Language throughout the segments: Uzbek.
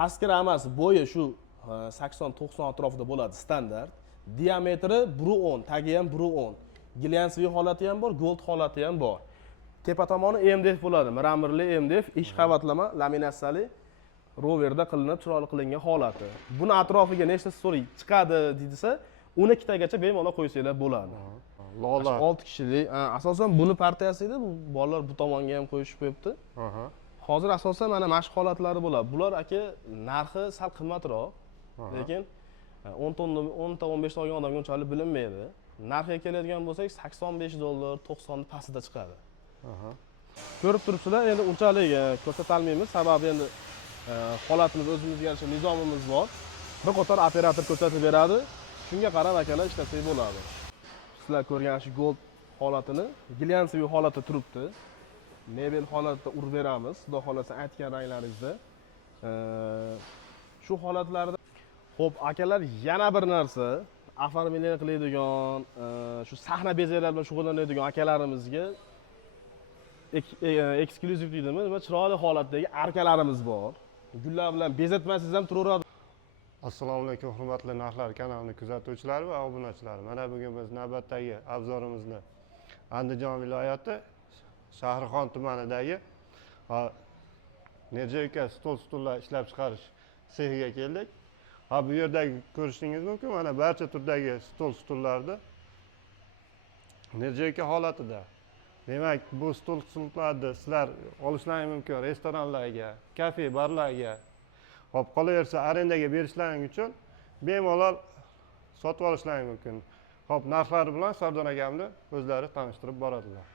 pastki ramasi bo'yi shu 80-90 atrofida bo'ladi standart. Diametri 1.10, tagi ham 1.10. Glyansiy holati ham bor, gold holati ham bor. Tepa tomoni MDF bo'ladi, mramorli MDF, ish qavatlama, laminatsiyali roverda qilinib, chiroyli qilingan holati. Buni atrofiga nechta story chiqadi desa, 12 tagacha bemalol qo'ysanglar bo'ladi. Lola 6 kishilik. Asosan buni partiyasi edi, bu bolalar bu tomonga ham qo'yishib qo'yibdi. Hozir asosan mana mashq holatlari bo'ladi. Bular aka narxi sal qimmatroq, lekin 10 ta 15 ta olgan odamga unchalik bilinmaydi. Narxiga keladigan bo'lsak, $85, 90 pastida chiqadi. Ko'rib turibsizlar, endi unchalik ko'rsatolmaymiz, sababi endi holatimiz o'zimizga yarasha nizomimiz bor. Bir qator operator ko'rsatib beradi. Shunga qarab akalar ishlasak bo'ladi. Sizlar ko'rgan shu gold holatini, glyansiy holatda turibdi. Mebel holatda urib beramiz, xudo xolasa aytgan ranglaringizda. Shu holatlarda xo'p, akalar yana bir narsa, oformlение qiladigan, shu sahna bezaklari bilan shug'ullanadigan akalarimizga eksklyuziv deydimi, nima chiroyli holatdagi arkalarimiz bor. Gullar bilan bezatmasangiz ham turaveradi. Assalomu alaykum hurmatli narxlar kanalini kuzatuvchilari va obunachilar. Mana bugun biz navbatdagi obzorimizni Andijon viloyati Shahrixon tumanidagi Nerjavka stullar ishlab chiqarish sexiga keldik. Bu yerdagi ko'rishingiz mumkin, mana barcha turdagi stullarni Nerjavka holatida. Demak, bu stullarni sizlar olishlaringiz mumkin restoranlarga, kafe, barlarga. Hop, qolaversa arendaga berishlaring uchun bemalol sotib olishlaring mumkin. Hop, narxlari bilan Sardor akamni o'zlari tanishtirib boradilar.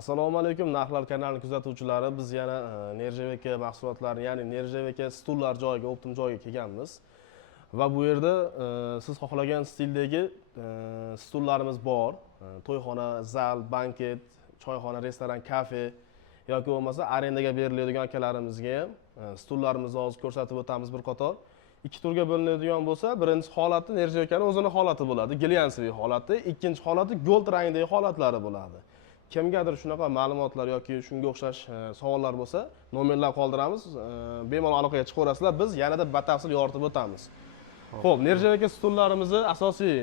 Assalomu alaykum narxlar kanalining kuzatuvchilari. Biz yana Nerjavka mahsulotlarini, ya'ni Nerjavka stullar joyiga, optim joyiga kelganmiz. Va bu yerda siz xohlagan stildagi stullarimiz bor. To'yxona, zal, banket, choyxona, restoran, kafe yoki bo'lmasa arendaga beriladigan akalarimizga ham stullarimizni hozir ko'rsatib o'tamiz bir qator. Ikki turga bo'linadigan bo'lsa, birinchi holati Nerjavkaning o'zining holati bo'ladi, glyansiy holati, ikkinchi holati gold rangdagi holatlari bo'ladi. Kimgadir shunaqa ma'lumotlar yoki shunga o'xshash savollar bo'lsa, nomerlar qoldiramiz, bemalol aloqaga chiqaverasizlar, biz yanada batafsil yoritib o'tamiz. Xo'p, Nerjavka stullarimizni asosiy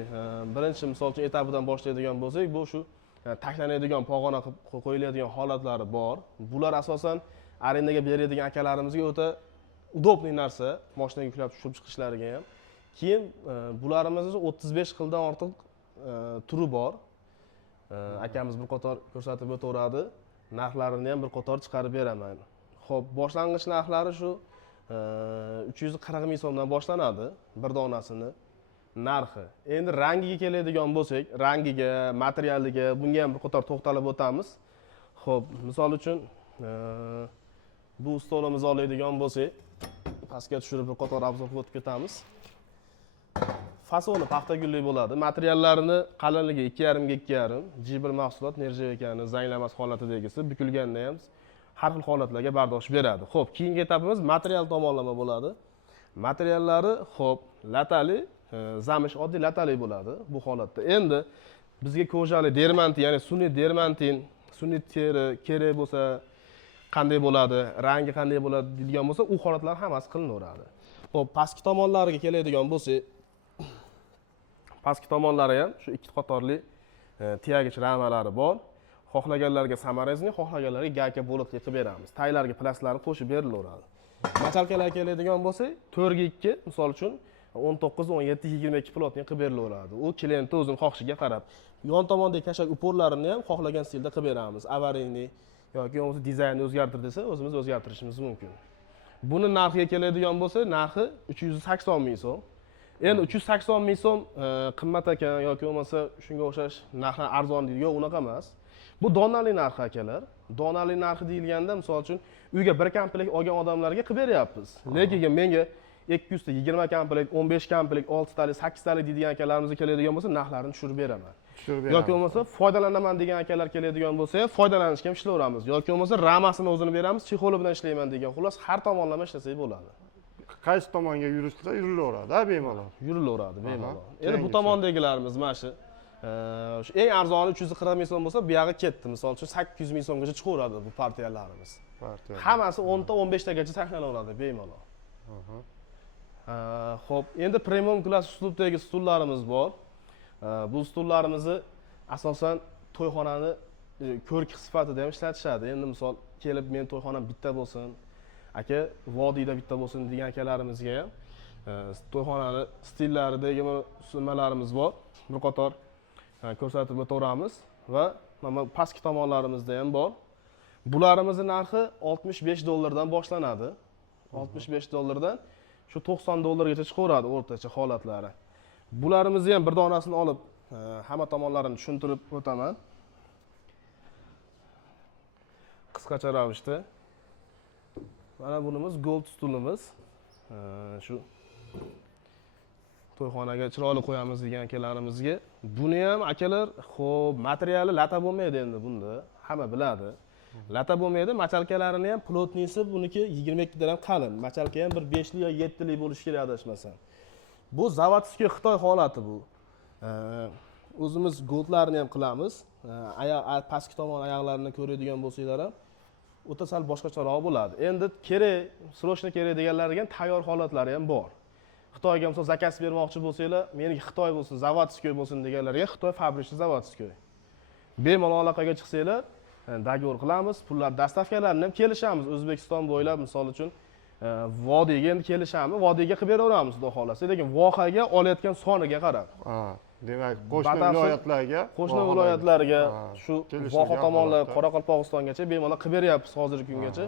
birinchi misol uchun etapidan boshlaydigan bo'lsak, bu shu tashlanadigan, pog'ona qo'yiladigan holatlari bor. Bular asosan arendaga beradigan akalarimizga o'ta udobniy narsa, mashinaga yuklab tushirib chiqishlariga ham. Keyin bularimizni 35 xildan ortiq turi bor. Akamiz bir qator ko'rsatib o'taveradi. Narxlarini ham bir qator chiqarib beraman. Xo'p, boshlang'ich narxlari shu 340 ming so'mdan boshlanadi bir donasini narxi. Endi rangiga keladigan bo'lsak, rangiga, materialiga bunga ham bir qator to'xtalib o'tamiz. Xo'p, misol uchun bu stolimizni oladigan bo'lsak, pastga tushirib bir qator obzor qilib o'tib ketamiz. Fasoni paxta gulli bo'ladi. Materiallarini qalinligi 2,5 ga 2,5. G1 mahsulot Nerjavkaning zanglamas holatidagisi, bukilganda ham har xil holatlarga bardosh beradi. Xo'p, keyingi etapimiz material tomonlama bo'ladi. Materiallari xo'p, latali, zamish oddiy latali bo'ladi bu holatda. Endi bizga kojali dermantin, ya'ni sun'iy dermantin, sun'iy teri kerak bo'lsa qanday bo'ladi, rangi qanday bo'ladi deydigan bo'lsa, u holatlar hammasi qilinaveradi. Xo'p, pastki tomonlariga keladigan bo'lsak, pastki tomonlari ham shu ikki qatorli tiyagich ramalari bor. Xohlaganlarga samarezniy, xohlaganlarga gayka bo'liqli qilib beramiz. Taylarga plastlarni qo'shib berilaveradi. Machalkalar keladigan bo'lsa, 4 ga 2, misol uchun 19, 17, 22 plotni qilib berilaveradi. U klientning o'zining xohishiga qarab. Yon tomondagi kashak uporlarini ham xohlagan stilda qilib beramiz. Avariyni yoki o'zi dizaynni o'zgartir desa, o'zimiz o'zgartirishimiz mumkin. Buni narxiga keladigan bo'lsa, narxi 380 ming so'm. Endi 380 ming so'm qimmat ekan yoki bo'lmasa shunga o'xshash narxlar arzon deydi, yo'q, unaqa emas. Bu donali narx akalar. Donali narxi deyilganda, misol uchun uyga bir komplekt olgan odamlarga qilib beryapmiz. Lekin menga 200 ta 20 komplekt, 15 komplekt, 6 talik, 8 talik deydigan akalarimizga keladigan bo'lsa, narxlarini tushirib beraman. Yoki bo'lmasa foydalanaman degan akalar keladigan bo'lsa, foydalanishga ham ishlayveramiz. Yoki bo'lmasa ramasini o'zini beramiz, chexoli bilan ishlayman degan. Xullas, har tomonlama ishlasak bo'ladi. Qaysi tomonga yurilsa yurilaveradi, bemalol. Yurilaveradi, bemalol. Endi bu tomondagilarimiz mana shu eng arzoni 340 ming so'm bo'lsa, bu yog'i ketdi. Misol uchun 800 ming so'mgacha chiqaveradi bu partiyalarimiz. Hammasi 10 ta 15 tagacha saklanaveradi bemalol. Xo'p, endi premium klass uslubdagi stullarimiz bor. Bu stullarimizni asosan to'yxonani ko'rik sifatida ham ishlatishadi. Endi misol kelib men to'yxonam bitta bo'lsin, aka vodiyda bitta bo'lsin degan akalarimizga ham to'yxonani stillaridagi nimalarimiz bor. Bir qator ko'rsatib o'tamiz va mana pastki tomonlarimizda ham bor. Bularimizni narxi $65 boshlanadi. $65 shu $90 chiqaveradi o'rtacha holatlari. Bularimizni ham bir donasini olib, hamma tomonlarini tushuntirib o'taman. Qisqacha ravishda. Mana bunimiz gold stulimiz. Shu to'yxonaga chiroyli qo'yamiz degan akalarimizga. Buni ham akalar, xo'p, materiali lata bo'lmaydi endi bunda. Hamma biladi. Lata bo'lmaydi, machalkalarini ham plotnisi buniki 22 dan qalin. Machalka ham bir 5 yo 7 lik bo'lishi kerak adashmasam. Bu zavodskiy Xitoy holati bu. O'zimiz goldlarni ham qilamiz. Pastki tomon oyoqlarini ko'radigan bo'lsanglar ham o'ta sal boshqacharoq bo'ladi. Endi kerak, srochno kerak deganlarga ham tayyor holatlari ham bor. Xitoyga misol zakaz bermoqchi bo'lsanglar, meniki Xitoy bo'lsin, zavodskiy bo'lsin deganlarga Xitoy fabrichni zavodskiy. Bemalol aloqaga chiqsanglar, dogovor qilamiz, pullar dastavkalarini ham kelishamiz. O'zbekiston bo'ylab misol uchun vodiyga endi kelishamiz, vodiyga qilib beraveramiz xudo xolasa, lekin vohaga olayotgan soniga qarab. Demak, qo'shni viloyatlarga, shu voha tomonlar Qoraqalpog'istongacha bemalol qilib beryapmiz hozirgi kungacha.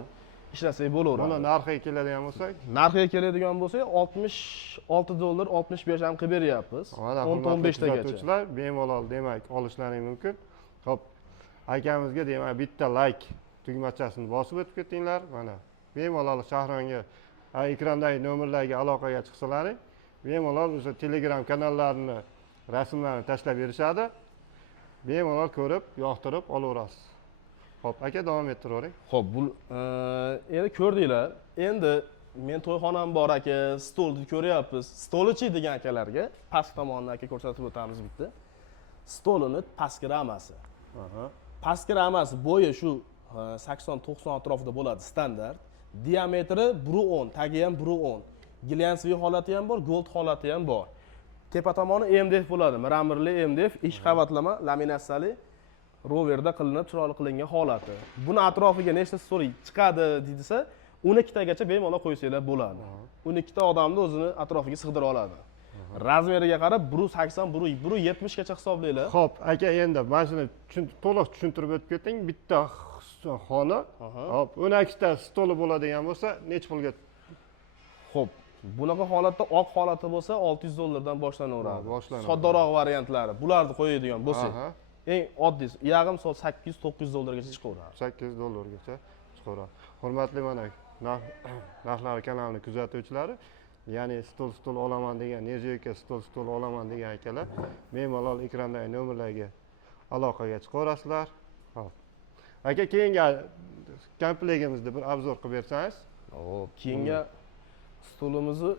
Ishlasak bo'laveradi. Buni narxiga keladigan bo'lsak, $66, 65 ham qilib beryapmiz. 10-15 tagacha. Bemalol demak olishlari mumkin. Xo'p, akamizga demak bitta like tugmachasini bosib o'tib ketinglar. Mana bemalol Shahronga ekrandagi nomerlarga aloqaga chiqsalaring, bemalol o'sha Telegram kanallarini rasmlarini tashlab berishadi. Bemalol ko'rib, yoqtirib olaverasiz. Xo'p, aka davom ettiravering. Xo'p, bu endi ko'rdinglar. Endi men to'yxonam bor aka, stolni ko'ryapmiz. Stolichi degan akalarga past tomondan aka ko'rsatib o'tamiz bitta. Stolini pastki ramasi. Pastki ramasi bo'yi shu 80-90 atrofida bo'ladi standart. Diametri 1.10, tagi ham 1.10. Glyansiy holati ham bor, gold holati ham bor. Tepa tomoni MDF bo'ladi. Mramorli MDF, ish qavatlama, laminatsiyali roverda qilinib, chiroyli qilingan holati. Buni atrofiga nechta stol chiqadi desa, 12 tagacha bemalol qo'ysanglar bo'ladi. 12 ta odamni o'zini atrofiga sig'dira oladi. Razmeriga qarab 1.80, 1.70 gacha hisoblanglar. Xo'p, aka endi mana shuni to'liq tushuntirib o'tib keting. Bitta xona, hop, 12 ta stoli bo'ladigan bo'lsa, necha pulga? Xo'p, bunaqa holatda oq holati bo'lsa $600 dan boshlanaveradi. Soddaroq variantlari, bularni qo'yadigan bo'lsak. Eng oddiy, yag'im soat $800-900 gacha chiqaveradi. $800 gacha chiqaveradi. Hurmatli mana narxlar kanalini kuzatuvchilari, ya'ni stol olaman degan, Nerjevka stol olaman degan akalar, bemalol ekrandagi nomerlarga aloqaga chiqaverasizlar. Hop. Aka, keyingi komplektimizni bir obzor qilib bersangiz. Xo'p, keyingi stolimizni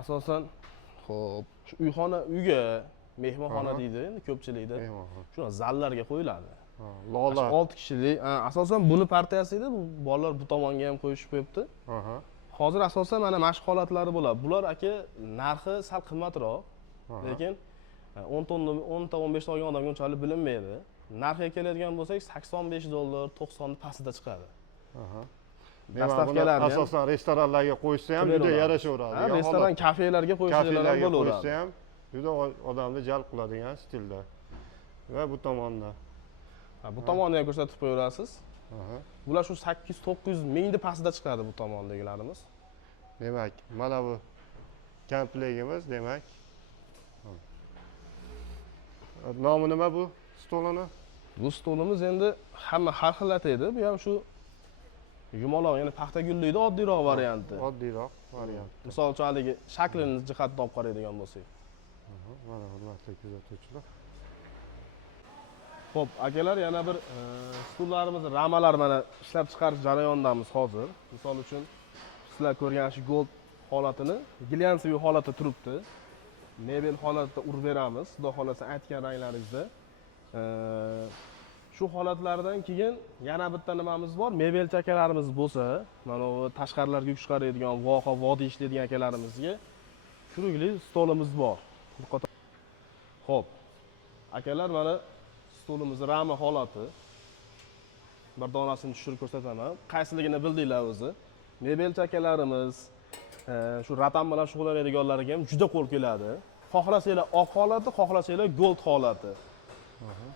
asosan xo'p, shu uyga mehmonxona deydi endi ko'pchilikda. Shuna zallarga qo'yiladi. Lola 6 kishilik. Asosan buni partiyasi edi, bu bolalar bu tomonga ham qo'yishib qo'yibdi. Hozir asosan mana mashq holatlari bo'ladi. Bular aka narxi sal qimmatroq, lekin 10 ta 15 ta olgan odamga unchalik bilinmaydi. Narxiga keladigan bo'lsak $85, 90 pastida chiqadi. Dastavkalarni asosan restoranlarga qo'ysa ham juda yarashaveradi. Restoran, kafelarga qo'yishlar bo'laveradi. Qo'ysa ham juda odamni jalb qiladigan stilda. Va bu tomonda. Bu tomonni ham ko'rsatib qo'yasiz. Bular shu 800-900 mingni pastida chiqadi bu tomondagilarimiz. Demak, mana bu komplektimiz, demak. Nomi nima bu stolini? Bu stolimiz endi hamma har xil ataydi. Bu ham shu yumaloq, ya'ni paxta gullikda oddiyroq varianti. Oddiyroq variant. Misol uchun haligi shaklini jihatdan olib qaraydigan bo'lsak. Mana hurmatli kuzatuvchilar. Xo'p, akalar, yana bir stullarimizni ramalar mana ishlab chiqarish jarayonidamiz hozir. Misol uchun sizlar ko'rgan shu gold holatini glyansiy holatda turibdi. Mebel holatda urib beramiz. Xudo xolasa aytgan ranglaringizda. Shu holatlardan keyin yana bitta nimamiz bor. Mebelchi akalarimiz bo'lsa, mana bu tashqarilarga yuk chiqaradigan, voha, vodiy ishlaydigan akalarimizga churugli stolimiz bor. Xo'p. Akalar mana stolimiz rami holati. Bir donasini tushirib ko'rsataman. Qaysiligini bildinglar o'zi. Mebelchi akalarimiz shu ratam bilan shug'ullanadiganlarga ham juda qo'l keladi. Xohlasanglar oq holati, xohlasanglar gold holati.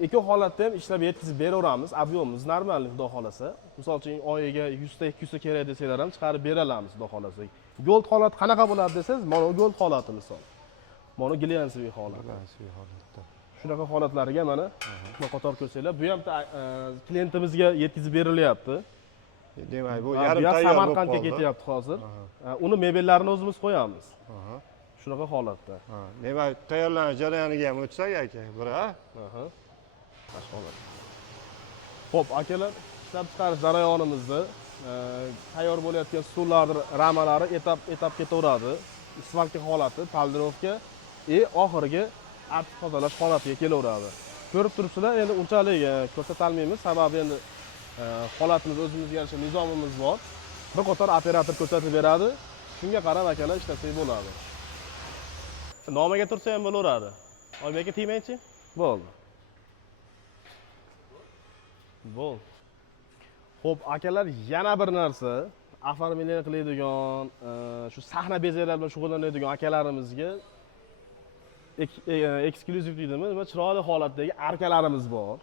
Ikki holatda ham ishlab yetkazib beraveramiz. Ob'yomimiz normal, xudo xolasa. Misol uchun oyiga 100 ta 200 ta kerak desanglar ham chiqarib beramiz, xudo xolasa. Gold holati qanaqa bo'ladi desangiz, mana bu gold holati misol. Mana glyansiy holati. Shunaqa holatlarga mana qator ko'rsanglar, bu ham klientimizga yetkazib berilyapti. Demak, bu yarim tayyor Samarqandga ketyapti hozir. Uni mebellarini o'zimiz qo'yamiz. Shunaqa holatda. Demak, tayyorlanish jarayoniga ham o'tsak aka, bir-a? Xo'p, akalar, ishlab chiqarish jarayonimizda tayyor bo'layotgan stullarning ramalari etap ketaveradi. Isvalka holati, paldirovka oxirgi artib tozalash holatiga kelaveradi. Ko'rib turibsizlar, endi unchalik ko'rsata olmaymiz, sababi endi holatimiz o'zimizga yarasha nizomimiz bor. Bir qator operator ko'rsatib beradi. Shunga qarab akalar ishlasak bo'ladi. Nomiga tursa ham bo'laveradi. Oybek aka tegmaychi? Bo'ldi. Bo'ldi. Xo'p, akalar, yana bir narsa, oformleniya qiladigan, shu sahna bezaklari bilan shug'ullanadigan akalarimizga eksklyuziv deydimi, nima chiroyli holatdagi arkalarimiz bor.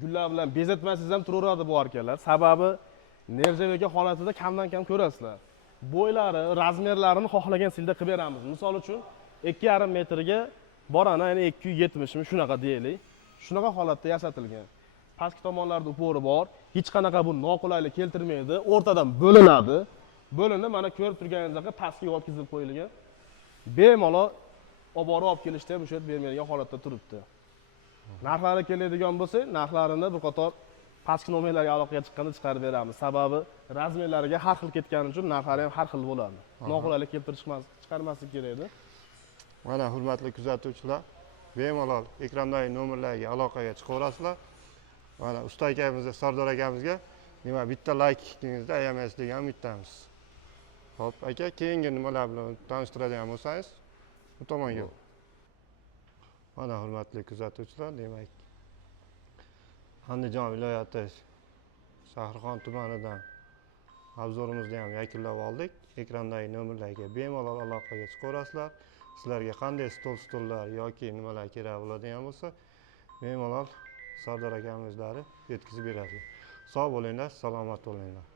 Gullar bilan bezatmasangiz ham turaveradi bu arkalar. Sababi nerjavaka holatida kamdan kam ko'rasizlar. Bo'ylari, razmerlarini xohlagan stilda qilib beramiz. Misol uchun 2,5 metrga borani, ya'ni 270 mi shunaqa deylik. Shunaqa holatda yasatilgan. Pastki tomonlarda upori bor. Hech qanaqa bu noqulaylik keltirmaydi. O'rtadan bo'linadi. Bo'linib, mana ko'rib turganingizdek pastga yotkizib qo'yilgan. Bemalol olib kelishda ham ushat bermaydigan holatda turibdi. Narxlari keladigan bo'lsa, narxlarini bir qator pastki nomerlarga aloqaga chiqqanda chiqarib beramiz. Sababi razmerlariga har xil ketgani uchun narxlari ham har xil bo'ladi. Noqulaylik keltirib chiqarmaslik kerak edi. Mana hurmatli kuzatuvchilar, bemalol ekrandagi nomerlarga aloqaga chiqaverasizlar. Mana usta akamizga, Sardor akamizga nima bitta like kitingizda ayamaysiz umiddamiz. Xo'p, aka, keyingi nimalar bilan tanishtiradigan bo'lsangiz, bu tomonga. Mana hurmatli kuzatuvchilar, demak Andijon viloyati Shahrixon tumanidan obzorimizni ham yakunlab oldik. Ekrandagi nomerlarga bemalol aloqaga chiqaverasizlar. Sizlarga qanday stollar yoki nimalar kerak bo'ladigan bo'lsa, bemalol Sardor akamizlari yetkazib beradi. Sog' bo'linglar, salomat bo'linglar.